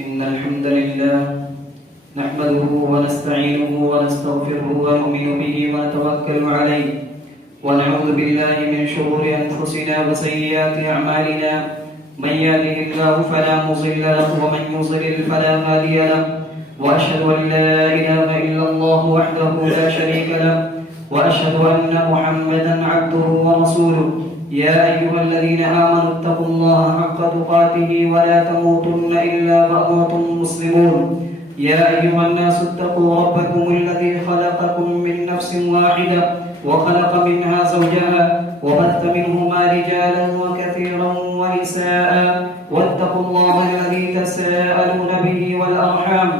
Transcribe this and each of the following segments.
إن الحمد لله نحمده ونستعينه ونستغفره ونؤمن به ونتوكل عليه ونعوذ بالله من شرور أنفسنا وسيئات أعمالنا من يهده الله فلا مضل له ومن يضلل فلا هادي له وأشهد أن لا إله إلا الله وحده لا شريك له وأشهد أن محمدا عبده ورسوله يا أيها الذين آمنوا اتقوا الله حق تقاته ولا تموتن إلا وأنتم مسلمون يا أيها الناس اتقوا ربكم الذي خلقكم من نفس واحدة وخلق منها زوجها وبث منهما رجالا وكثيرا ونساء واتقوا الله الذي تساءلون به والأرحام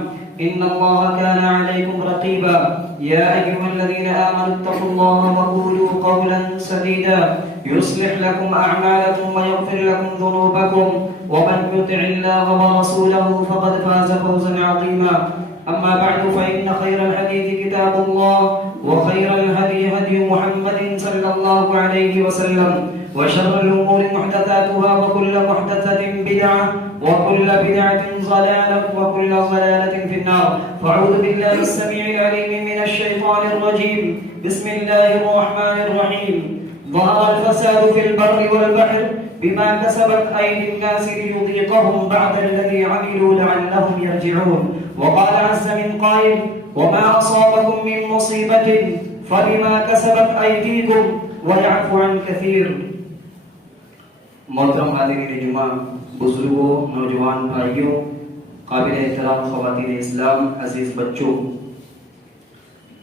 إن الله كان عليكم رقيبا يا أيها الذين آمنوا اتقوا الله وقولوا قولا سديدا يصلح لكم أعمالكم ويغفر لكم ذنوبكم ومن يطع الله ورسوله فقد فاز فوزا عظيما أما بعد فإن خير الحديث كتاب الله وخير الهدي هدي محمد صلى الله عليه وسلم وشر الأمور محدثاتها وكل محدثة بدعة وكل بدعة ضلالة وكل ضلالة في النار فأعوذ بالله السميع العليم من الشيطان الرجيم بسم الله الرحمن الرحيم ظهر الفساد في البر والبحر بما كسبت أيدي الناس ليذيقهم بعد الذي عملوا لعلهم يرجعون وقال عز من قائل وما أصابكم من مصيبة فبما كسبت أيديكم ويعفو عن كثير محترم حاضرین جمعہ، بزرگوں، نوجوان بھائیوں، قابل احترام خواتین اسلام، عزیز بچوں،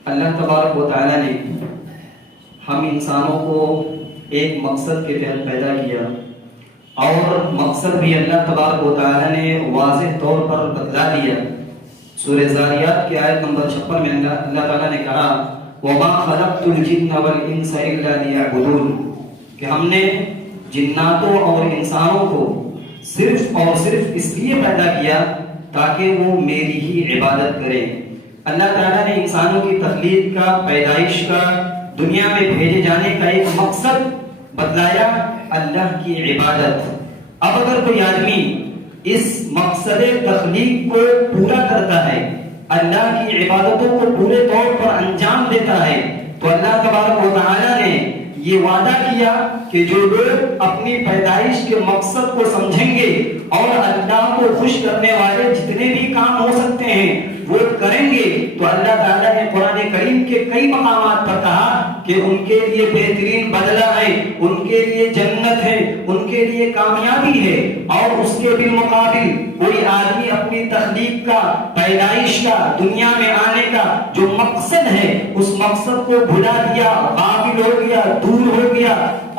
اللہ تبارک و تعالی نے ہم انسانوں کو ایک مقصد کے تحت پیدا کیا اور مقصد بھی اللہ تبارک و تعالی نے واضح طور پر بتلا دیا۔ سورہ ذاریات کی آیت نمبر 56 میں اللہ تعالی نے کہا وَمَا خَلَقْتُ الْجِنَّ وَالْإِنسَ إِلَّا لِيَعْبُدُونَ کہ ہم نے جناتوں اور انسانوں کو صرف اور صرف اس لیے پیدا کیا تاکہ وہ میری ہی عبادت کریں۔ اللہ تعالیٰ نے انسانوں کی تخلیق کا، پیدائش کا، دنیا میں بھیجے جانے کا ایک مقصد بتلایا، اللہ کی عبادت۔ اب اگر کوئی آدمی اس مقصد تخلیق کو پورا کرتا ہے، اللہ کی عبادتوں کو پورے طور پر انجام دیتا ہے، تو اللہ تبارک و تعالیٰ نے یہ وعدہ کیا کہ جو لوگ اپنی پیدائش کے مقصد کو سمجھیں گے اور اللہ کو خوش کرنے والے جتنے بھی کام ہو سکتے ہیں وہ کریں گے، تو اللہ تعالیٰ نے قرآن کریم کے کئی مقامات پر کہا کہ ان کے لیے بہترین بدلہ ہے، ان کے لیے جنت ہے، ان کے لیے کامیابی ہے۔ اور اس کے بالمقابل کوئی آدمی اپنی تخلیق کا، پیدائش کا، دنیا میں آنے کا جو مقصد ہے اس مقصد کو بھلا دیا، غافل ہو گیا، دور ہو گیا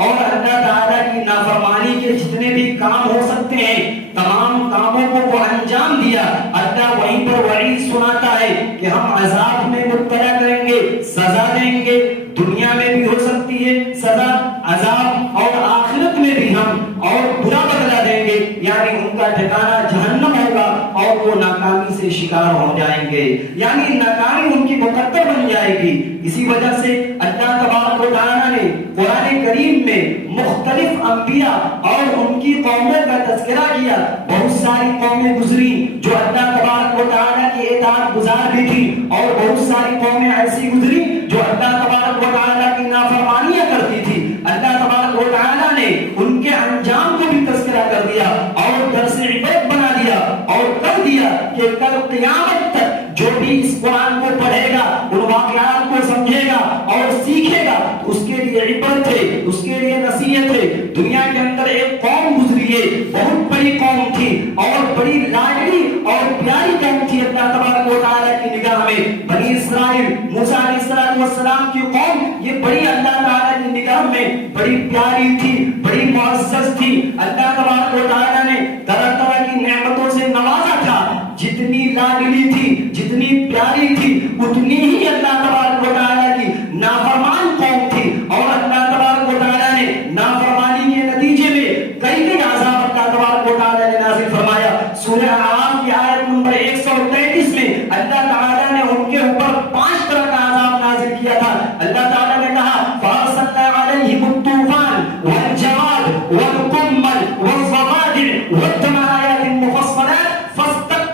اور اللہ تعالیٰ کی نافرمانی کے جتنے بھی کام ہو سکتے ہیں تمام کاموں کو وہ انجام دیا، اللہ وہیں پر وعید سناتا ہے کہ ہم عذاب میں مبتلا کریں گے، سزا دیں گے۔ دنیا میں بھی ہو سکتی ہے سزا، عذاب، اور آخرت میں بھی ہم اور برا بدلہ دیں گے، یعنی ان کا ٹھکانہ جہنم ہوگا اور وہ ناکامی سے شکار ہو جائیں گے، یعنی ناکامی ان کی مقدر بن جائے گی۔ اسی وجہ سے اللہ تبارک و تعالیٰ نے قرآن کریم میں مختلف انبیاء اور ان کی قوموں کا تذکرہ کیا۔ بہت ساری قومیں گزری جو اللہ تبارک و تعالیٰ کی اطاعت گزار بھی تھی، اور بہت ساری قومیں ایسی گزری جو اللہ تبارک و تعالیٰ کی نافرمانیاں کرتی تھی۔ اللہ تبارک و تعالیٰ نے ان کے انجام کو بھی تذکرہ کر دیا اور درس عبرت بنا دیا اور کر دیا کہ کل قیامت تک جو بھی اس قرآن کو پڑھے گا، ان واقعات کو سمجھے گا اور سیکھے گا، اس کے لیے عبرت ہے، اس کے لیے نصیحت ہے۔ دنیا کے اندر ایک قوم گزری ہے، بہت بڑی قوم تھی اور بڑی لاڈلی اور پیاری قوم تھی اللہ تبارک و تعالیٰ کی نگاہ میں۔ بنی اسرائیل، موسیٰ علیہ السلام کی قوم، یہ بڑی اللہ تعالیٰ کی نگاہ میں بڑی پیاری تھی، بڑی معزز تھی۔ اللہ تبارک و تعالیٰ نے طرح طرح کی نعمتوں سے نوازا تھا۔ جتنی لاڈلی تھی، جتنی پیاری تھی، اتنی ہی اللہ تبارک و تعالیٰ کی نافرمان قوم تھی، اور اللہ تبارک و تعالیٰ نے نافرمانی کے نتیجے میں کئی عذاب اللہ تبارک و تعالیٰ نے نازل فرمایا۔ سورہ اعراف کی آیت نمبر 133 میں اللہ تعالیٰ نے ان کے اوپر 5 طرح کا عذاب نازل کیا تھا۔ اللہ تعالیٰ نے کہا فَأَرْسَلْنَا عَلَيْهِمُ الطُّوفَانَ وَالْجَرَادَ وَالْقُمَّلَ وَالضَّفَادِعَ وَالدَّمَ آيَاتٍ مُفَصَّلَاتٍ فَاسْتَكْبَرُوا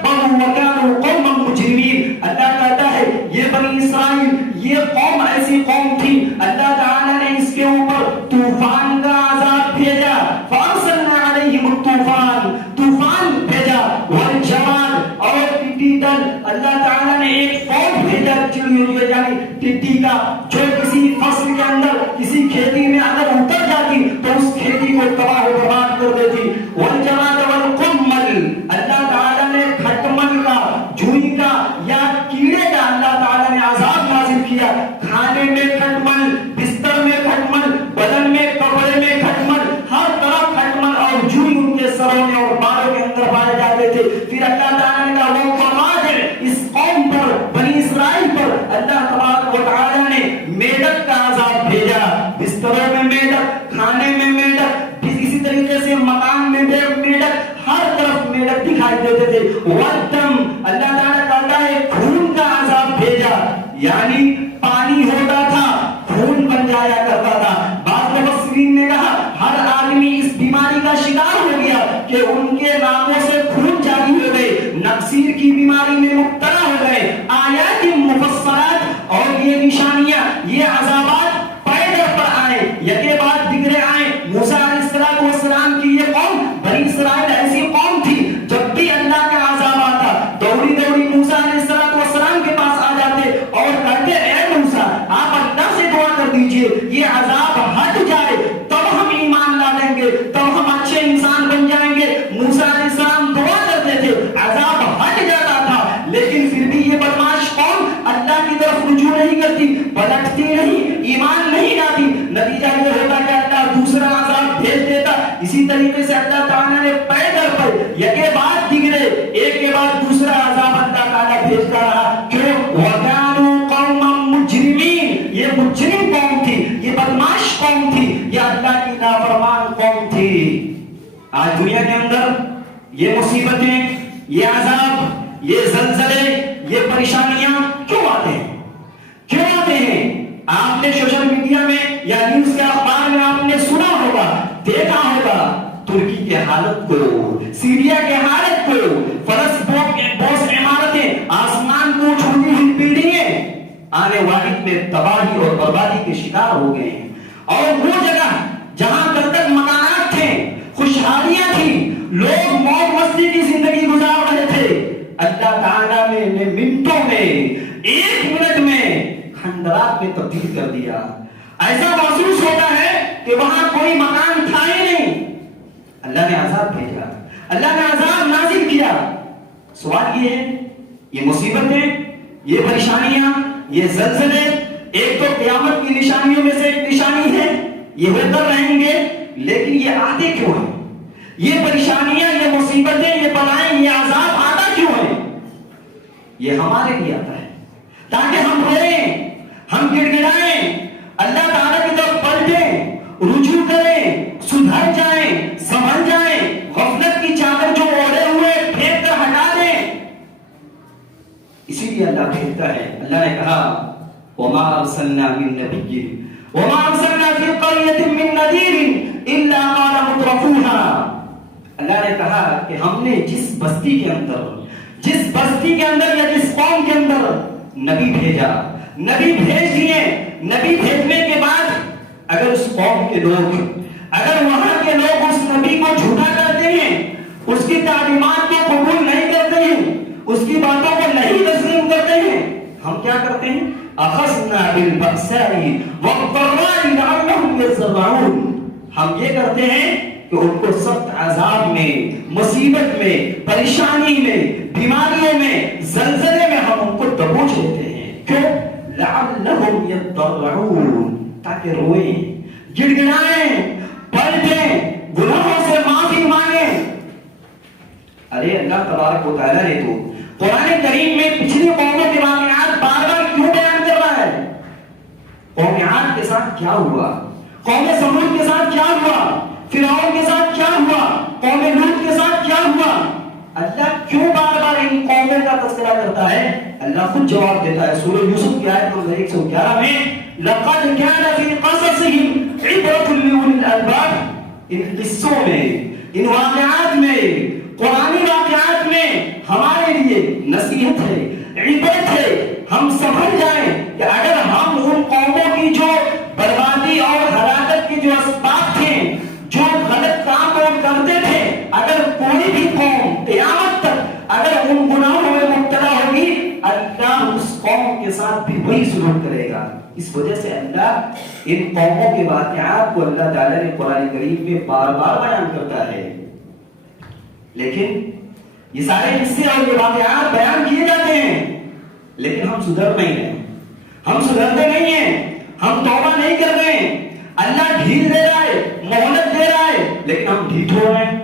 اللہ تعالیٰ نے ایک قوم بھیجا چڑیوں یعنی ٹڈی کا، جو کسی فصل کے اندر کسی کھیتی میں اگر اتر جاتی تو اس کھیتی کو تباہ و برباد کر دیتی۔ والجراد والقمل، اللہ تعالیٰ نے کھٹمل کا، جوئی کا یا کیڑے کا اللہ تعالیٰ نے عذاب نازل کیا۔ کھانے میں کھٹمل، بستر میں کھٹمل، بدن میں کپڑے میں کھٹمل، ہر طرف کھٹمل اور جوئی ان کے سروں میں اور بالوں کے اندر پائے جاتے تھے۔ پھر اللہ تعالیٰ نے کہا وہ ہے اس قوم پر، بنی اسرائیل پر اللہ تبارک و تعالیٰ نے میڈک کا عذاب بھیجا۔ بستروں میں میڈک، کھانے میں میڈک، اسی طریقے سے مکان میں میڈک، ہر طرف میڈک دکھائی دیتے تھے۔ والدم، اللہ تعالیٰ کہتا ہے خون کا عذاب بھیجا، یعنی پانی ہوتا تھا خون بن جایا کرتا تھا۔ بعض مفسرین نے کہا ہر آدمی اس بیماری کا شکار ہو گیا کہ ان کے ناکوں سے خون جاری ہو گئے، نقصیر کی بیماری میں مبتلا ہو گئے۔ آیات مفصلات اور یہ نشانیاں، یہ عذابات پیدر پر آئے، یکے بعد دیگرے آئے۔ موسیٰ علیہ السلام کی یہ قوم بنی اسرائیل ایسی قوم تھی، جب بھی اللہ کا عذاب آتا دوڑی دوڑی موسیٰ علیہ السلام کے پاس آ جاتے اور کہتے اے موسیٰ آپ اللہ سے دعا کر دیجئے یہ عذاب ہٹ جائے، تب ہم ایمان لا لیں گے، تب ہم اچھے انسان بن جائیں گے۔ موسیٰ علیہ السلام دعا کرتے تھے، عذاب ہٹ جاتا تھا، لیکن پھر بھی یہ بدماش قوم اللہ کی طرف رجوع نہیں کرتی، پلٹتی نہیں، ایمان نہیں لاتی۔ نتیجہ یہ ہوتا کہ اللہ دوسرا عذاب بھیج دیتا۔ اسی طریقے سے اللہ تعالیٰ نے پیدر پر یکے بعد دیگرے، ایک کے بعد دوسرا عذاب اللہ تعالیٰ بھیجتا رہا۔ کیوں؟ وَكَانُوا قَوْمًا مُجْرِمِينَ، یہ مجرم قوم تھی، یہ بدماش قوم تھی، یہ اللہ کی نافرمان قوم تھی۔ آج دنیا کے اندر یہ مصیبتیں، یہ عذاب، یہ زلزلے، یہ پریشانیاں کیوں آتے ہیں؟ کیوں آتے ہیں؟ آپ نے سوشل میڈیا میں یا نیوز کے اخبار میں آپ نے سنا ہوگا، دیکھا ہوگا، ترکی کے حالت کو، سیریا کے حالت کو، بوس عمارتیں، آسمان کو چھوٹی ہوئی بلڈنگیں آنے واحد میں تباہی اور بربادی کے شکار ہو گئے ہیں۔ اور وہ جگہ جہاں کل تک مکانات تھے، خوشحالیاں تھی، لوگ موج مستی کی زندگی گزار رہے تھے، اللہ تعالیٰ نے منٹوں میں، ایک منٹ میں کھنڈرات میں تبدیل کر دیا۔ ایسا محسوس ہوتا ہے کہ وہاں کوئی مکان تھا ہی نہیں۔ اللہ نے عذاب بھیجا، اللہ نے عذاب نازل کیا۔ سوال یہ ہے، یہ مصیبتیں، یہ پریشانیاں، یہ زلزلے ایک تو قیامت کی نشانیوں میں سے ایک نشانی ہے، یہ ہوتے رہیں گے، لیکن یہ آتے کیوں ہیں؟ یہ پریشانیاں، یہ مصیبتیں، یہ بلائیں، یہ عذاب آتا کیوں ہے؟ یہ ہمارے لیے آتا ہے تاکہ ہم روئیں، ہم گڑ گڑائیں، اللہ تعالیٰ کی طرف پلٹیں، رجوع کریں، سدھر جائیں، سنبھل جائیں، غفلت کی چادر جو اوڑھے ہوئے پھینک کر ہٹا دیں۔ اسی لیے اللہ بھیجتا ہے۔ اللہ نے کہا وَمَا أَرْسَلْنَا مِن نَبِيٍّ وَمَا أَرْسَلْنَا فِي قَرْيَةٍ مِّن نَذِيرٍ إِلَّا قَالَ مُتْرَفُوهَا، اللہ نے کہا کہ ہم نے جس بستی کے اندر یا جس قوم کے اندر نبی بھیجا، نبی بھیج دیے، نبی بھیجنے کے بعد اگر اس قوم کے لوگ، اگر وہاں کے لوگ اس نبی کو جھوٹا کرتے ہیں، اس کی تعلیمات کو قبول نہیں کرتے ہیں، اس کی باتوں کو نہیں تسلیم کرتے ہیں، ہم کیا کرتے ہیں؟ اخذنا بالبأساء والضراء لعلهم يضرعون، ہم یہ کرتے ہیں کہ ان کو سخت عذاب میں، مصیبت میں، پریشانی میں، بیماریوں میں، زلزلے میں ہم ان کو دبوچ لیتے ہیں۔ کیوں؟ لعلهم يضرعون، تاکہ روئیں، گڑ گڑائیں، پلٹیں، گناہوں سے معافی مانگیں۔ ارے اللہ تبارک و تعالیٰ نے تو قرآن کریم میں پچھلی قوموں کے واقعات بار بار کیوں بیان کر رہا ہے؟ قوم عاد کے ساتھ کیا ہوا، قوم سمود کے ساتھ کیا ہوا، فرعون کے ساتھ کیا ہوا، قوم لوط کے ساتھ کیا ہوا؟ اللہ کیوں بار بار ان قوموں کا تذکرہ کرتا ہے؟ اللہ خود جواب دیتا ہے سورہ یوسف کی آیت نمبر 111 میں، لَقَدْ كَانَ فِي قَصَصِهِمْ عِبْرَةٌ لِّأُولِي الْأَلْبَابِ، ان قصوں میں، ان واقعات میں، قرآنی واقعات میں ہمارے لیے نصیحت ہے، عبرت ہے، ہم سمجھ جائیں کہ اگر ہم ان قوموں کی جو بربادی اور ہلاکت کے جو اسباب تھے، جو غلط کام وہ کرتے تھے، اگر کوئی بھی قوم قیامت تک اگر ان گناہوں میں مبتلا ہوگی کے ساتھ بھی وہی سلوک کرے گا. اس وجہ سے اللہ ان قوموں کے واقعات کو اللہ تعالیٰ نے قرآن کریم میں بار بار بیان کرتا ہے. لیکن یہ سارے قصے اور یہ واقعات بیان کیے جاتے ہیں لیکن ہم سدھر نہیں رہے, ہم سدھرتے نہیں ہیں, ہم توبہ نہیں کر رہے ہیں. اللہ ڈھیل دے رہا ہے, مہلت دے رہا ہے, لیکن ہم ڈھیٹ ہو رہے ہیں,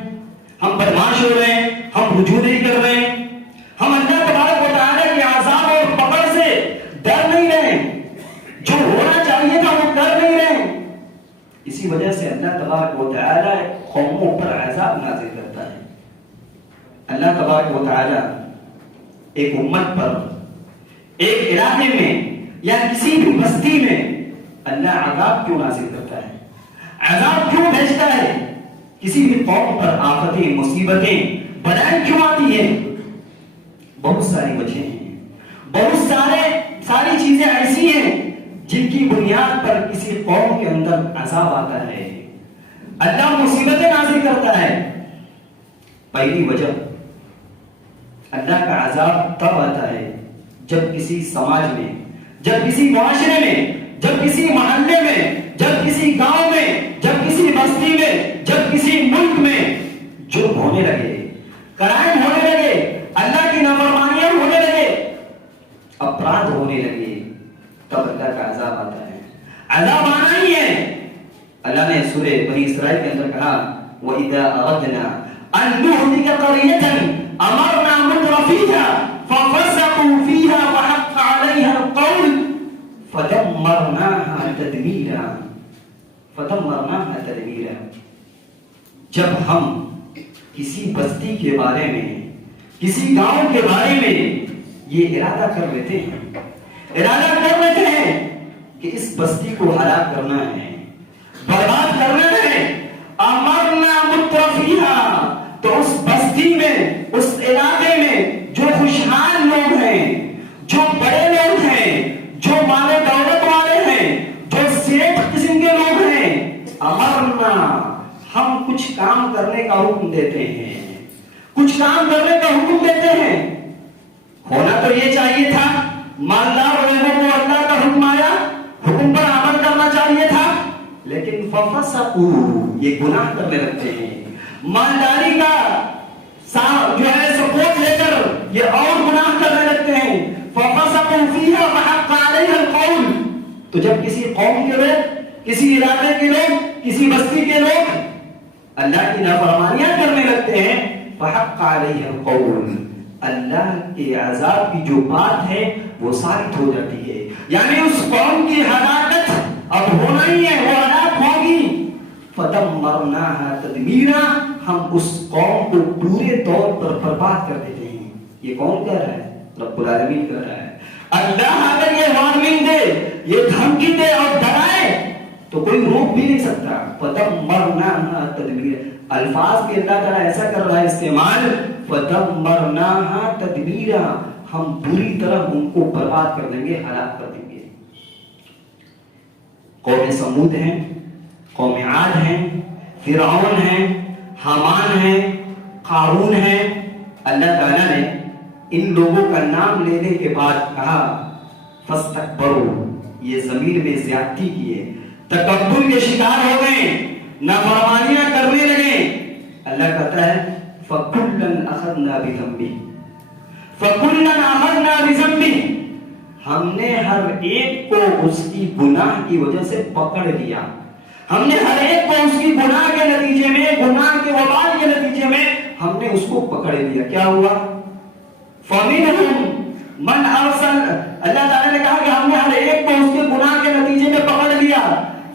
ہم بدماش ہو رہے ہیں, ہم رجوع نہیں کر رہے ہیں, ہم اللہ تبارک و تعالیٰ کے عذاب اور پکڑ سے ڈر نہیں رہے, جو ہونا چاہیے تھا وہ ڈر نہیں رہے. اسی وجہ سے اللہ تبارک و تعالیٰ قوموں پر عذاب نازل کرتا ہے. اللہ تبارک و تعالیٰ ایک امت پر, ایک علاقے میں یا کسی بھی بستی میں اللہ عذاب کیوں نازل کرتا ہے, عذاب کیوں بھیجتا ہے, کسی بھی قوم پر آفتیں, مصیبتیں, بلائیں کیوں آتی ہیں؟ بہت ساری وجہیں ہیں, بہت ساری چیزیں ایسی ہیں جن کی بنیاد پر کسی قوم کے اندر عذاب آتا ہے, اللہ مصیبتیں نازل کرتا ہے. پہلی وجہ, اللہ کا عذاب تب آتا ہے جب کسی سماج میں, جب کسی معاشرے میں, جب کسی محلے میں, جب کسی گاؤں میں, جب کسی بستی میں, جب کسی ملک میں جرم ہونے لگے, کرائم ہونے لگے, اللہ کی نافرمانیاں ہونے لگے, اپرادھ ہونے لگے, تب اللہ کا عذاب آتا ہے. عذاب آنا ہی ہے. اللہ نے سورہ بنی اسرائیل کے اندر کہا وَإِذَا أَرَدْنَا أَن نُهْلِكَ قَرْيَةً أَمَرْنَا مُتْرَفِيهَا فَفَسَقُوا فِيهَا وَحَقَّ عَلَيْهَا الْقَوْلُ فَدَمَّرْنَاهَا تَدْمِيرًا. جب ہم کسی بستی کے بارے میں, کسی گاؤں کے بارے میں یہ ارادہ کر لیتے ہیں کہ اس بستی کو ہلاک کرنا ہے, برباد کرنا ہے, امرنا مترفیہا, تو اس بستی میں, اس علاقے میں جو خوشحال لوگ ہیں, جو بڑے لوگ ہیں, جو مال و دولت والے ہیں, جو سیٹ قسم کے لوگ ہیں, امرنا, ہم کچھ کام کرنے کا حکم دیتے ہیں, کچھ کام کرنے کا حکم دیتے ہیں. ہونا تو یہ چاہیے تھا, مالدار لوگوں کو اللہ کا حکم آیا, حکم پر عمل کرنا چاہیے تھا, لیکن ففسقوا, یہ گناہ کرنے لگتے ہیں. مالداری کا جو ہے سپورٹ لے کر یہ اور گناہ کرنے لگتے ہیں. ففسقوا فیہا وحق علیہا القول, تو جب کسی قوم کے لوگ, کسی علاقے کے لوگ, کسی بستی کے لوگ اللہ کی نافرمانیاں کرنے لگتے ہیں, فحق علیہ القول, اللہ کے عذاب کی جو بات ہے وہ ثابت ہو جاتی ہے. یعنی اس قوم کی ہلاکت اب ہونا ہی ہے, وہ ہلاک ہوگی. فدمرناها تدمیرا, ہم اس قوم کو پورے طور پر برباد کر دیتے ہیں. یہ کون کہہ رہا ہے؟ رب العالمین کہہ رہا ہے. اللہ اگر یہ وارننگ دے, یہ دھمکی دے اور ڈرائے تو کوئی روک بھی نہیں سکتا. فدمرناها تدمیرا, الفاظ کے اللہ تعالیٰ ایسا کر رہا ہے استعمال, فدمرناها تدمیرا, ہم پوری طرح ان کو برباد کر دیں گے, ہلاک کر دیں گے. قوم سمود ہیں, قوم عاد ہیں, فرعون ہیں, حامان ہیں, قارون ہیں. اللہ تعالیٰ نے ان لوگوں کا نام لینے کے بعد کہا فاستکبروا, یہ ضمیر میں زیادتی کیے, تکبر کے شکار ہو گئے, نافرمانیاں کرنے لگے. اللہ کہتا ہے فَكُلًّا أَخَذْنَا بِذَنبِهِ, فَكُلًّا أَخَذْنَا بِذَنبِهِ, ہم نے ہر ایک کو اس کی گناہ کی وجہ سے پکڑ لیا. ہم نے ہر ایک کو اس کی گناہ کے نتیجے میں, گناہ کے وبال کے نتیجے میں ہم نے اس کو پکڑ لیا. کیا ہوا؟ فَمِنْهُمْ مَنْ أَرْسَلْنَا, اللہ تعالیٰ نے کہا کہ ہم نے ہر ایک کو اس کے گناہ کے نتیجے میں پکڑ لیا.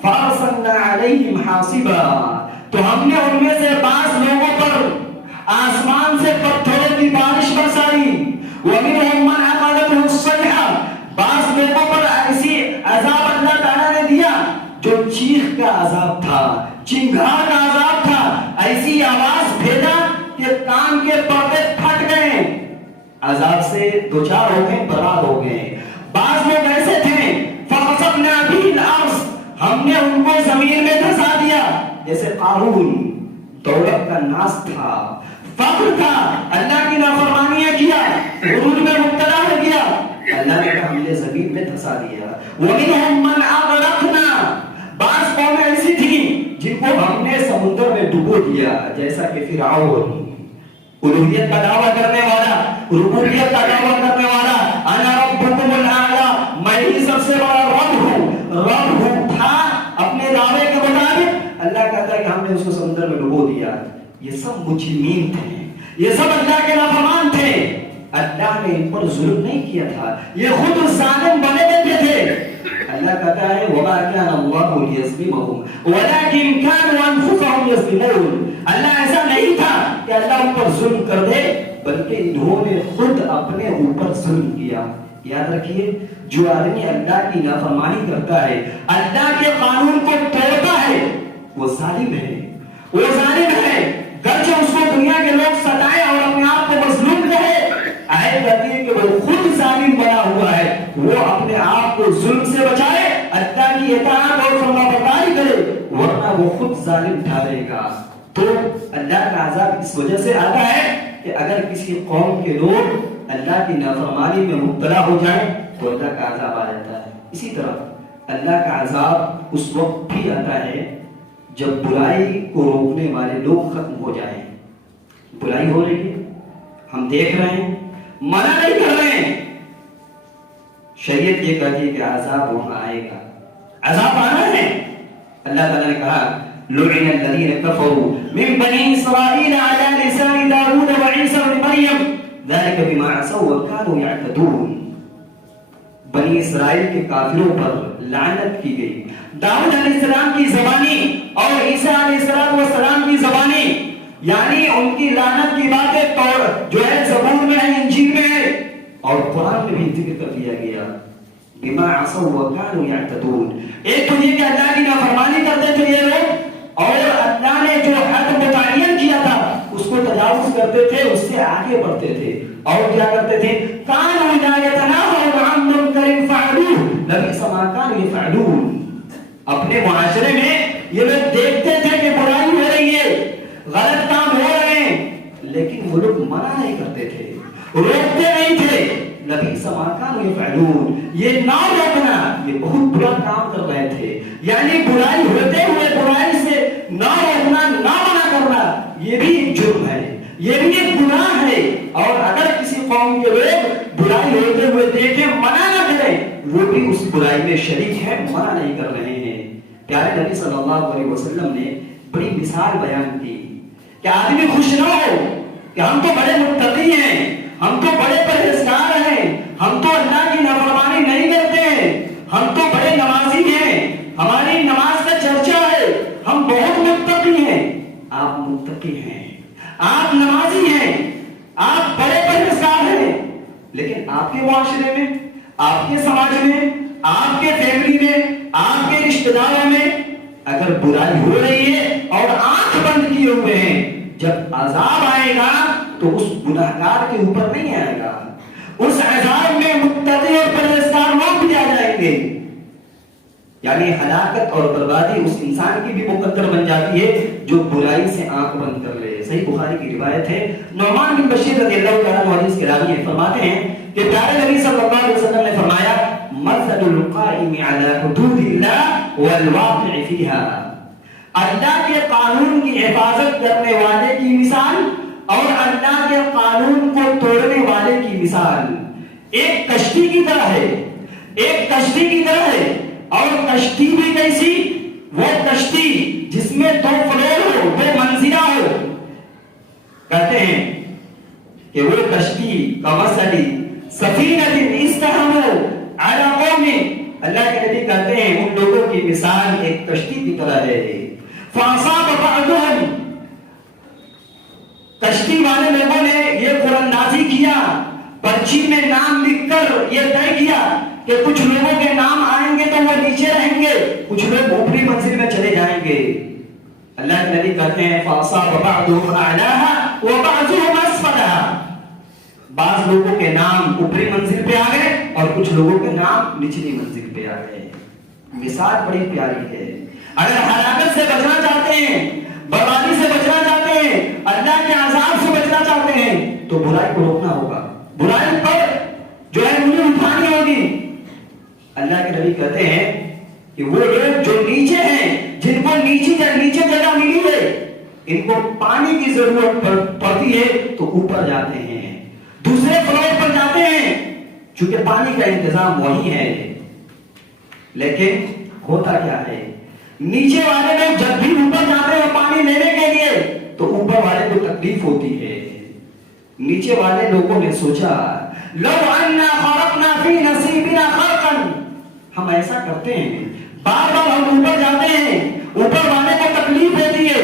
فَأَرْسَلْنَا عَلَيْهِمْ حَاصِبًا, تو ہم نے ان میں سے بعض لوگوں پر آسمان سے پتھروں کی بارش برسائی. وَمِنْهُمْ مَنْ أَخَذَتْهُ الصَّيْحَةُ, بعض لوگوں پر ایسی عذاب اللہ تعالیٰ نے دیا جو چیخ کا عذاب تھا, چنگھار کا عذاب تھا. ایسی آواز بھیجا کہ کان کے پردے پھٹ گئے, عذاب سے دوچار ہو گئے, برباد ہو گئے. بعض لوگ ایسے تھے فَخَسَفْنَا بِهِ الْأَرْضَ, ہم نے ان کو زمین میں دھسا دیا. جیسے قارون, دولت کا ناز تھا, فخر تھا, اللہ کی نافرمانیاں کیا, غرور میں مبتلا ہو گیا. اللہ نے کہا ہم نے زمین پھنسا دیا. وَمِنْهُمْ مَنْ أَغْرَقْنَا, بعض قومیں ایسی تھیں جن کو ہم نے سمندر میں ڈبو دیا, جیسا کہ فرعون, الوہیت کا دعویٰ کرنے والا, ربوبیت کا دعویٰ کرنے والا, انا ربکم الاعلی, میں ہی سب سے بڑا رب ہوں تھا اپنے دعوے کے مطابق. اللہ کہتا ہے کہ ہم نے اس کو سمندر میں ڈبو دیا. یہ سب مجرمین تھے, یہ سب اللہ کے نافرمان تھے. اللہ نے ان پر ظلم نہیں کیا تھا, یہ خود ظالم بنے بیٹھے تھے. اللہ کہتا ہے وَمَا كَانَ اللَّهُ لِيَظْلِمَهُمْ وَلَكِنْ كَانُوا أَنفُسَهُمْ يَظْلِمُونَ. اللہ ایسا نہیں تھا کہ اللہ ان پر ظلم کر دے, بلکہ انہوں نے خود اپنے اوپر ظلم کیا. یاد رکھیے, جو آدمی اللہ کی نافرمانی کرتا ہے, اللہ کے قانون کو توڑتا ہے, وہ ظالم ہے, وہ ظالم ہے. گرچہ اس کو دنیا کے لوگ ستائیں اور اپنے آپ کو مظلوم کہے, آیت کہتی ہے کہ وہ خود ظالم بنا ہوا ہے, وہ اپنے آپ کو ظلم سے بچائے, اللہ کی اطاعت اور فرمانبرداری کرے, ورنہ وہ خود ظالم ٹھہرے گا. تو اللہ کا عذاب اس وجہ سے آتا ہے کہ اگر کسی قوم کے لوگ اللہ کی نافرمانی میں مبتلا ہو جائیں تو اللہ کا عذاب آ جاتا ہے. اسی طرح اللہ کا عذاب اس وقت بھی آتا ہے جب برائی کو روکنے والے لوگ ختم ہو جائیں. برائی ہو رہی ہے, ہم دیکھ رہے ہیں, منع نہیں کر رہے ہیں, شریعت یہ کہتی ہے کہ عذاب وہاں آئے گا, عذاب آنا ہے. اللہ تعالیٰ نے کہا لعن الذین کفروا من بنی اسرائیل علی لسان داؤد وعیسی ابن مریم ذلک بما عصوا وکانوا یعتدون. بنی اسرائیل کے کافروں پر لعنت کی گئی. داؤد علیہ السلام کی زبانی اور عیسیٰ علیہ السلام کی زبانی, یعنی ان کی لعنت کی باتیں جو ہے زبور میں ہے, انجیل میں ہے, اور قرآن میں بھی ذکر کر دیا گیا. بما عصوا وكانوا يعتدون. ایک تو یہ کہ اللہ کی نافرمانی کرتے تھے یہ لوگ, اور اللہ نے جو حد متعین کیا تھا اس کو تجاوز کرتے تھے, اس سے آگے بڑھتے تھے. اور کیا کرتے تھے, كانوا لا يتناهون عن منكر فعلوه لبئس ما كانوا يفعلون. اپنے معاشرے میں یہ لوگ دیکھتے تھے کہ برائی ہو رہی ہے, غلط کام ہو رہے ہیں, لیکن وہ لوگ منع نہیں کرتے تھے, روکتے نہیں تھے. لبئس ما كانوا يفعلون, یہ نہ روکنا, یہ بہت برا کام کر رہے تھے. یعنی برائی ہوتے ہوئے برائی سے نہ روکنا, نہ منع کرنا, یہ بھی ایک جرم ہے, یہ بھی ایک گناہ ہے. اور اگر کسی قوم کے لوگ برائی ہوتے ہوئے دیکھیں, منع نہ کریں, وہ بھی اس برائی میں شریک ہے, منع نہیں کر رہے ہیں. پیارے نبی صلی اللہ علیہ وسلم نے بڑی مثال بیان کی کہ آدمی خوش نہ ہو کہ ہم تو بڑے متقی ہیں, ہم تو بڑے پرہیزگار ہیں, ہم تو اللہ کی نافرمانی نہیں کرتے ہیں, ہم تو بڑے نمازی ہیں, ہماری نماز کا چرچا ہے, ہم بہت متقی ہیں. آپ متقی ہیں, آپ نمازی ہیں, آپ بڑے پرہیزگار ہیں, لیکن آپ کے معاشرے میں, آپ کے سماج میں, آپ کے فیملی میں, آپ کے رشتہ داروں میں اگر برائی ہو رہی ہے اور آنکھ بند کیے ہوئے ہیں, جب عذاب آئے گا تو اس گناہگار کے اوپر نہیں آئے گا, اس عذاب میں متقی اور پرہیزگار لوگ بھی آ جائیں گے. یعنی ہلاکت اور بربادی اس انسان کی بھی مقدر بن جاتی ہے جو برائی سے آنکھ بند کر لے. صحیح بخاری کی روایت ہے, نعمان بن بشیر رضی اللہ تعالیٰ عنہ حدیث کے راوی ہیں, فرماتے ہیں کہ پیارے نبی صلی اللہ علیہ وسلم نے فرمایا مثل القائم على حدود الله والواقع فيها. اللہ کے قانون کی حفاظت کرنے والے کی مثال اور اللہ کے قانون کو توڑنے والے کی مثال ایک کشتی کی طرح ہے, ایک کشتی کی طرح ہے. اور کشتی بھی کیسی, وہ کشتی جس میں دو فلور ہو, دو منزلہ ہو. کہتے ہیں کہ وہ کشتی کمثل سفینۃ استحموا علی قوم, اللہ کے نبی کہتے ہیں ان لوگوں کی مثال ایک کشتی کی طرح ہے. فاصاب بعضهم, کشتی والے لوگوں نے یہ قرآن نازی کیا, پرچی میں نام لکھ کر یہ طے کیا کہ کچھ لوگوں کے نام آئیں گے تو وہ نیچے رہیں گے, کچھ لوگ اوپری منزل میں چلے جائیں گے. اللہ کے نبی کہتے ہیں فاصاب بعضهم اعلاها وبعضهم اسفلها, بعض لوگوں کے نام اوپری منزل پہ آ گئے اور کچھ لوگوں کے نام نچلی منزل پہ آ گئے. مثال بڑی پیاری ہے. اگر ہلاکت سے بچنا چاہتے ہیں, بربادی سے بچنا چاہتے ہیں, اللہ کے عذاب سے بچنا چاہتے ہیں, تو برائی کو روکنا ہوگا, برائی پر جو ہے انہیں اٹھانی ہوگی. اللہ کے نبی کہتے ہیں کہ وہ لوگ جو نیچے ہیں، جن کو نیچے جگہ ملی ہے، ان کو پانی کی ضرورت پڑتی ہے تو اوپر جاتے ہیں، دوسرے فلور پر جاتے ہیں، چونکہ پانی کا انتظام وہی ہے۔ لیکن ہوتا کیا ہے، نیچے والے لوگ جب بھی اوپر جاتے ہیں پانی لینے کے لیے تو اوپر والے کو تکلیف ہوتی ہے۔ نیچے والے لوگوں نے سوچا لو انا خرقنا فی نصیبنا خرقا، ہم ایسا کرتے ہیں بار بار ہم اوپر جاتے ہیں، اوپر والے کو تکلیف ہوتی ہے،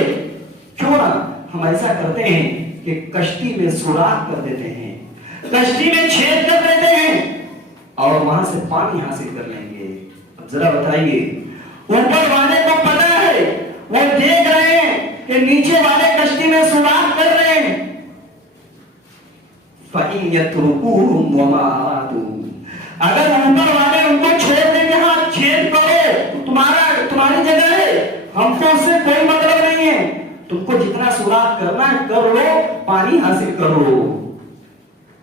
کیوں نہ ہم ایسا کرتے ہیں کہ کشتی میں سوراخ کر دیتے ہیں، کشتی میں چھید کر دیتے ہیں اور وہاں سے پانی حاصل کر لیں گے۔ اب ذرا بتائیے، اوپر والے کو پتہ ہے، وہ دیکھ رہے ہیں کہ نیچے والے کشتی میں سوراخ کر رہے ہیں، فَإِن يَتْرُكُوهُمْ وَمَا أَرَادُوا، اگر اوپر والے ان کو چھوڑ دیں گے، ہاں چھید کرو، تمہاری جگہ ہے، ہم کو اس سے کوئی مطلب نہیں ہے، تم کو جتنا سوراخ کرنا ہے کر لو، پانی حاصل کرو۔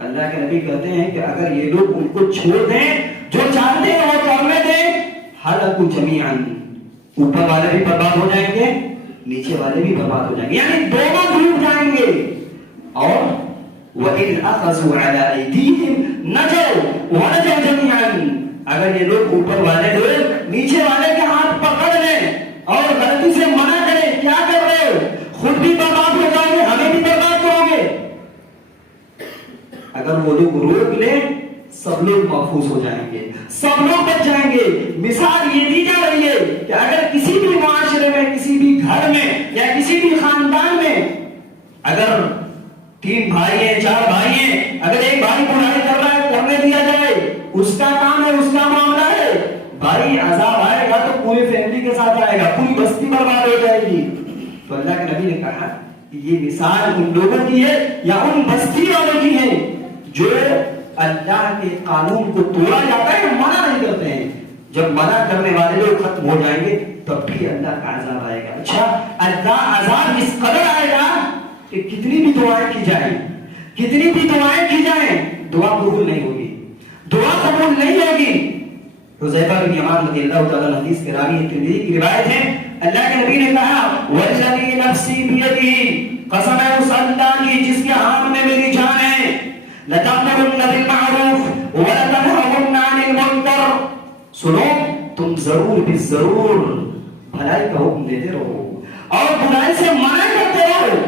اللہ کے نبی کہتے ہیں کہ اگر یہ لوگ ان کو چھوڑ دیں، جو چاہتے ہیں وہ کرنے دیں، ہَلَكُوا جَمِيعًا، اوپر والے بھی برباد ہو جائیں گے، نیچے والے بھی برباد ہو جائیں گے، یعنی دونوں ڈوب جائیں گے۔ اور وَإِنْ أَخَذُوا عَلَىٰ أَيْدِيهِمْ نَجَوْا وَنَجَوْا جَمِيعًا، اگر یہ لوگ اوپر والے لوگ نیچے والے کے ہاتھ پکڑ لیں اور غلطی سے منع کریں، کیا کر رہے ہو، خود بھی برباد ہو جائیں گے، ہمیں بھی برباد کرو گے، اگر وہ لوگ روک لیں سب لوگ محفوظ ہو جائیں گے، سب لوگ بچ جائیں گے۔ مثال یہ دی جا رہی ہے کہ اگر کسی بھی معاشرے میں، کسی بھی گھر میں یا کسی بھی خاندان میں اگر 3 بھائی ہیں، 4 بھائی ہیں، اگر ایک بھائی برائی کر رہا ہے کرنے دیا جائے، اس کا کام ہے، اس کا معاملہ ہے، بھائی عذاب آئے گا تو پوری فیملی کے ساتھ آئے گا، پوری بستی برباد ہو جائے گی۔ تو اللہ کے نبی نے کہا کہ یہ مثال ان لوگوں کی ہے یا ان بستی والوں کی ہے جو اللہ کے قانون کو توڑا جاتا ہے، منع نہیں کرتے ہیں، جب منع کرنے والے لوگ ختم ہو جائیں گے تب بھی اللہ کا عذاب آئے گا۔ اچھا، اللہ عذاب اس قدر آئے گا کہ کتنی بھی دعائیں کی جائیں، کتنی بھی دعائیں کی جائیں، دعا قبول نہیں ہوگی، دعا قبول نہیں ہوگی۔ حذیفہ بن یمان رضی اللہ تعالیٰ عنہ حدیث کے راوی ہیں، ترمذی کی روایت ہے، اللہ کے نبی نے کہا والذی نفسی بیدہ، قسم ہے اس اللہ کی جس کے ہاتھ میں میری جان ہے، لتأمرن بالمعروف ولتنہون عن المنکر، سنو تم ضرور بھی ضرور بھلائی کا حکم دیتے رہو اور برائی سے منع کرتے رہو،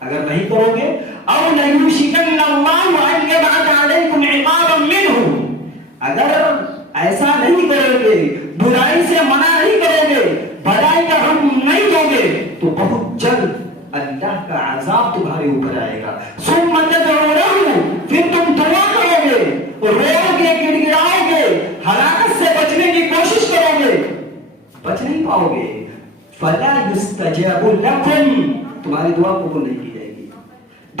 اگر نہیں کرو گے او لیوشکن اللہ ان یبعث علیکم عقابا منہ، اگر ایسا نہیں کرو گے، برائی سے منع نہیں کرو گے، بھلائی کا حکم نہیں دو گے تو بہت جلد اللہ کا عذاب تمہارے اوپر آئے گا۔ ثم تدعونه، پھر تم دعا کرو گے، رو گے، گڑ گڑاؤ گے، ہلاکت سے بچنے کی کوشش کرو گے، بچ نہیں پاؤ گے۔ فلا يستجاب لكم، تمہاری دعا قبول نہیں کی جائے گی،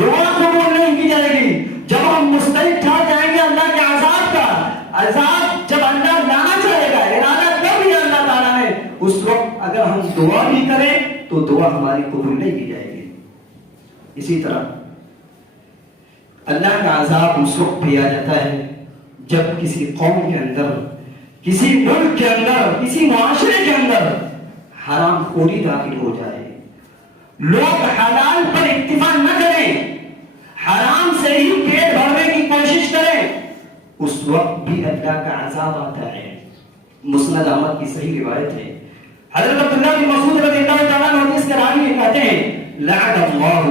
دعا قبول نہیں کی جائے گی۔ جب ہم مستعد ٹھہر جائیں گے اللہ کے عذاب کا، عذاب جب اللہ لانا چاہے گا، ارادہ کر لیا اللہ تعالیٰ نے، اس وقت اگر ہم دعا بھی کریں تو دعا ہماری قبول نہیں کی جائے گی۔ اسی طرح اللہ کا عذاب اس وقت بھی آ جاتا ہے جب کسی قوم کے اندر، کسی ملک کے اندر، کسی معاشرے کے اندر حرام خوری داخل ہو جائے، لوگ حلال پر اکتفا نہ کریں، حرام سے ہی پیٹ بھرنے کی کوشش کریں، اس وقت بھی اللہ کا عذاب آتا ہے۔ مسند احمد کی صحیح روایت ہے، حضرت عبداللہ بن مسعود رضی اللہ تعالیٰ عنہ حدیث کے راوی یہ کہتے ہیں لعن اللہ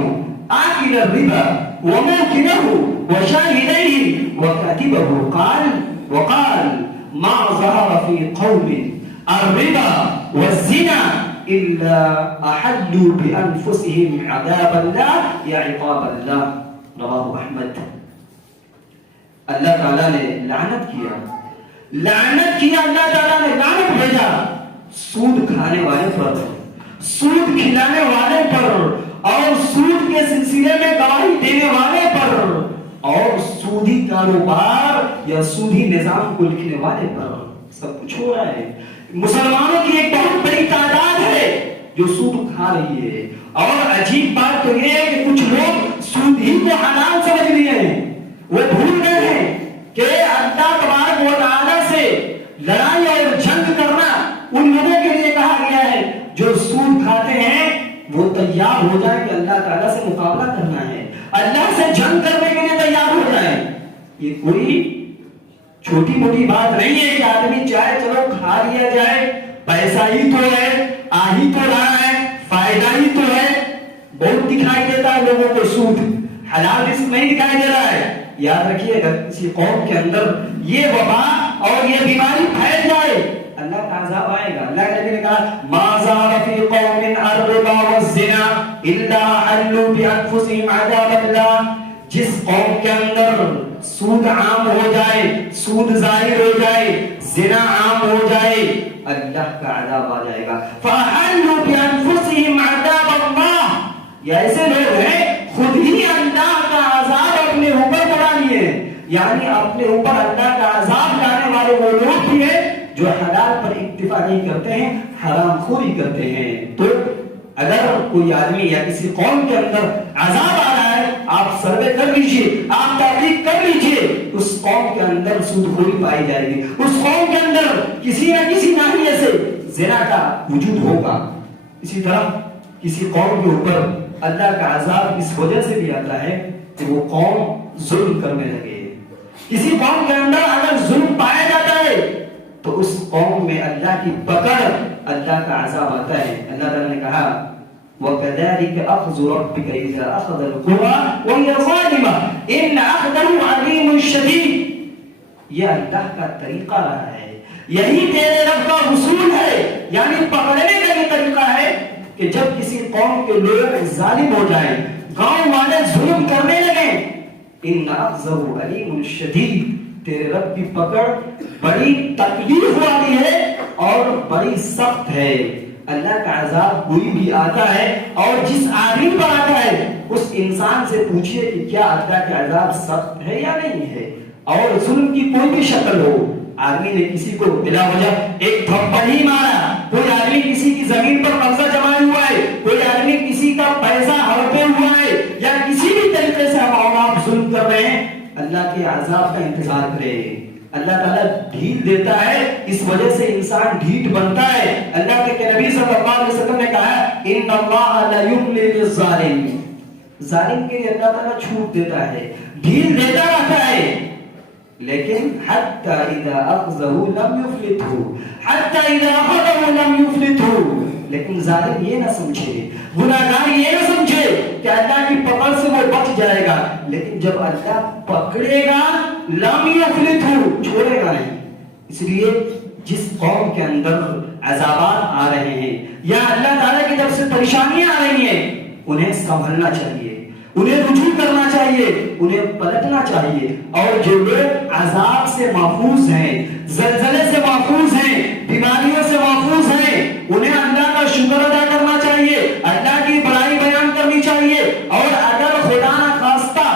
آکل الربا وموکلہ وشاہدیہ وکاتبہ وقال ما ظهر في قوم الربا والزنا الا احلوا بانفسهم عذاب الله یا عقاب اللہ، رواه احمد۔ اللہ تعالیٰ نے لعنت کیا اللہ تعالیٰ نے لعنت بھیجا سود کھانے والے پر، سود کھلانے والے پر، اور سود کے سلسلے میں گواہی دینے والے پر، اور سودی کاروبار یا سودی نظام کو لکھنے والے پر، سب کچھ ہو رہا ہے۔ مسلمانوں کی ایک بہت بڑی تعداد ہے جو سود کھا رہی ہے، اور عجیب بات تو یہ ہے کہ کچھ لوگ سود ہی کو حلال سمجھ لیے ہیں، وہ بھول گئے ہیں کہ اللہ تبارک و تعالیٰ سے لڑائی تیار ہو جائیں کہ اللہ تعالیٰ سے مقابلہ کرنا ہے، اللہ سے جنگ کرنے کے لیے تیار ہو جائیں۔ یہ کوئی چھوٹی موٹی بات نہیں ہے کہ آدمی چاہے چلو کھا لیا جائے، پیسہ ہی تو ہے، آ ہی تو رہا ہے، فائدہ ہی تو ہے۔ بہت دکھائی دیتا ہے لوگوں کو سود، حلال رزق نہیں دکھائی دے رہا ہے۔ یاد رکھیے اگر کسی قوم کے اندر یہ وبا اور یہ بیماری پھیل جائے، اللہ کا عذاب آئے گا۔ اللہ کے نبی نے کہا ما زال فی قوم الربا والزنا الا حلوا بانفسهم عذاب اللہ۔ جس قوم کے اندر سود عام ہو جائے، سود ظاہر ہو جائے، زنا عام ہو جائے، اللہ کا عذاب آ جائے گا۔ فحلوا بانفسهم عذاب اللہ۔ یہ ایسے لوگ ہیں خود ہی اللہ کا عذاب اپنے اوپر بنا لیے، یعنی اپنے اوپر اللہ کا عذاب لانے والے وہ لوگ بھی ہیں جو حلال پر اکتفا نہیں کرتے ہیں، حرام خوری کرتے ہیں۔ تو اگر کوئی آدمی یا کسی قوم کے اندر عذاب آ رہا ہے، آپ سروے کر لیجئے، آپ تحقیق کر لیجئے، اس قوم کے اندر سود خوری پائی جائے گی، اس قوم کے اندر کسی نہ کسی ناحیے سے زنا کا وجود ہوگا۔ اسی طرح کسی قوم کے اوپر اللہ کا عذاب اس وجہ سے بھی آتا ہے کہ وہ قوم ظلم کرنے لگے۔ کسی قوم کے اندر اگر ظلم پایا جاتا ہے تو اس قوم میں اللہ کی پکڑ، اللہ کا عذاب آتا ہے۔ اللہ تعالیٰ نے کہا وَكَذَلِكَ أَخْذُ رَبِّكَ إِذَا أَخَذَ الْقُرَىٰ وَهِيَ ظَالِمَةٌ إِنَّ أَخْذَهُ عَلِيمٌ شَدِيدٌ۔ یہ اللہ کا طریقہ رہا ہے، یہی تیرے رب کا اصول ہے، یعنی پکڑنے کا یہ طریقہ ہے کہ جب کسی قوم کے لوگ ظالم ہو جائیں، گاؤں والے ظلم کرنے لگیں، ان اخذہ علیم شدید، تیرے رب کی پکڑ بڑی تکلیف والی ہے اور بڑی سخت ہے۔ اللہ کا عذاب کوئی بھی آتا ہے اور جس آدمی پر آتا ہے اس انسان سے پوچھئے کہ کیا اللہ کا عذاب سخت ہے یا نہیں ہے۔ اور ظلم کی کوئی بھی شکل ہو، آدمی نے کسی کو بلا وجہ ایک تھپڑ ہی مارا، کوئی آدمی کسی کی زمین پر قبضہ جمائے ہوا ہے، کوئی آدمی کسی کا پیسہ ہڑپے ہوا ہے، یا کسی بھی طریقے سے ہم آپ ظلم کر رہے ہیں، اللہ کے عذاب کا انتظار کرے۔ اللہ تعالیٰ ڈھیل دیتا ہے، اس وجہ سے انسان ڈھیٹ بنتا ہے۔ اللہ کے نبی صلی اللہ علیہ وسلم نے کہا ان اللہ لا یملی للظالم، ظالم کے لیے اللہ تعالیٰ چھوٹ دیتا ہے، ڈھیل دیتا رہتا ہے، لیکن حتی اذا اخذہ لم یفلتہ، حتی اذا اخذہ لم یفلتہ، لیکن ظالم یہ نہ سمجھے، گناہگار یہ نہ سمجھے کہ اللہ کی پکڑ سے وہ بچ جائے گا، لیکن جب اللہ پکڑے گا لم یفلتہ، چھوڑے گا نہیں۔ اس لیے جس قوم کے اندر عذابات آ رہے ہیں یا اللہ تعالیٰ کی طرف سے پریشانیاں آ رہی ہیں، انہیں سنبھلنا چاہیے، انہیں رجوع کرنا چاہیے، انہیں پلٹنا چاہیے۔ اور جو لوگ عذاب سے محفوظ ہیں، زلزلے سے محفوظ ہیں، بیماریوں سے محفوظ ہیں، انہیں اللہ کا شکر ادا کرنا چاہیے، اللہ کی بڑائی بیان کرنی چاہیے۔ اور اگر خدا نہ خواستہ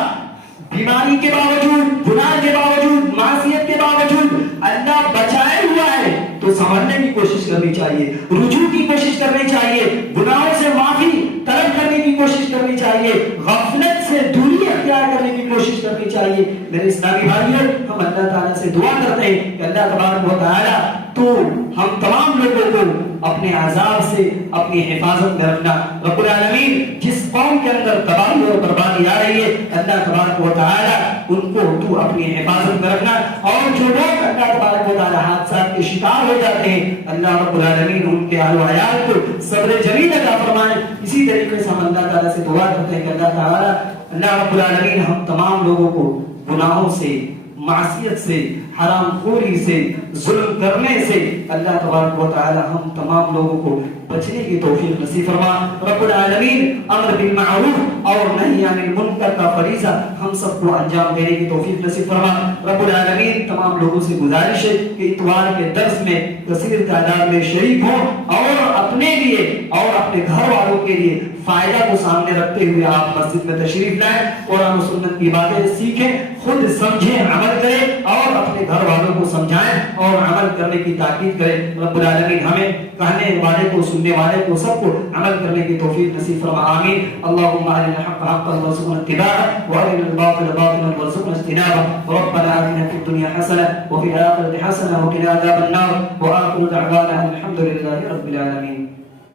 بیماری کے باوجود، گناہ کے باوجود، معصیت کے باوجود اللہ بچائے ہوا ہے تو سنبھلنے کی کوشش کرنی چاہیے، رجوع کی کوشش کرنی چاہیے، گناہوں سے معافی طلب کرنے کی کوشش کرنی چاہیے، غفلت سے دوری اختیار کرنے کی کوشش کرنی چاہیے۔ میرے اسلامی بھائیوں، ہم اللہ تعالیٰ سے دعا کرتے ہیں کہ اللہ تبارک و تعالیٰ تو ہم تمام لوگوں کو اپنے عذاب سے اپنی حفاظت میں رکھنا۔ رب العالمین جس قوم کے اندر تباہی اور بربادی آ رہی ہے، اللہ تبارک و تعالیٰ ان کو تو اپنی حفاظت میں رکھنا، اور جو لوگ اللہ تبارک و تعالیٰ حادثات کے شکار ہو جاتے ہیں، اللہ رب العالمین ان کے اہل و عیال کو صبر جمیل عطا فرمائے۔ اسی طریقے سے ہم اللہ تعالیٰ سے دعا کرتے ہیں کہ اللہ رب العالمین ہم تمام لوگوں کو گناہوں سے، معصیت سے، حرام خوری سے، ظلم کرنے سے اللہ تبارک و تعالی ہم تمام لوگوں کو بچنے کی توفیق نصیب فرما۔ رب العالمین امر بالمعروف اور نہی عن المنکر کا فریضہ ہم سب کو انجام دینے کی توفیق نصیب فرما۔ رب العالمین تمام لوگوں سے گزارش ہے کہ اتوار کے درس میں کثیر تعداد میں شریک ہوں اور اپنے لیے اور اپنے گھر والوں کے لیے فائدہ کو سامنے رکھتے ہوئے آپ مسجد میں تشریف لائیں، قرآن و سنت کی باتیں سیکھیں، خود سمجھیں، عمل کریں اور اپنے گھر والوں کو سمجھائیں اور عمل کرنے کی تاکید کریں۔ رب العالمین ہمیں کہنے والے کو، سننے والے کو، سب کو عمل کرنے کی توفیق نصیب فرما، آمین۔ اللهم ارنا الحق حقا وارزقنا اتباعه وارنا الباطل باطلا وارزقنا اجتنابه ربنا آتنا في الدنيا حسنة وفي الآخرة حسنة وقنا عذاب النار وآخر دعوانا الحمد لله رب العالمين۔